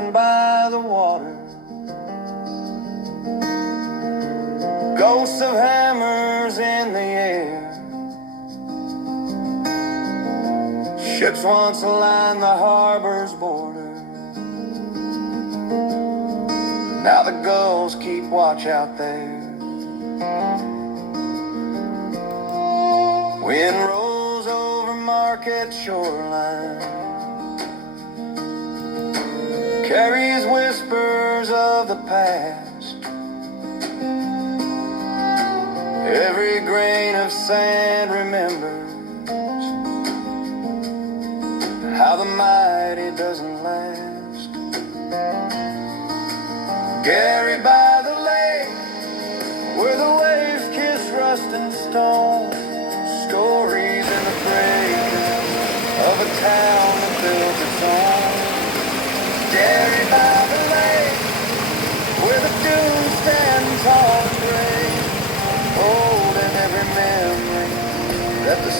dancing by the water. Ghosts of hammers in the air. Ships once lined the harbor's border. Now the gulls keep watch out there. Wind rolls over Market shoreline, carries whispers of the past. Every grain of sand remembers how the mighty doesn't last. Gary by the lake, where the waves kiss rust and stone. Stories in the breakers of a town that built its own. Gary by the lake, where the dunes stand tall and gray, holding every memory that the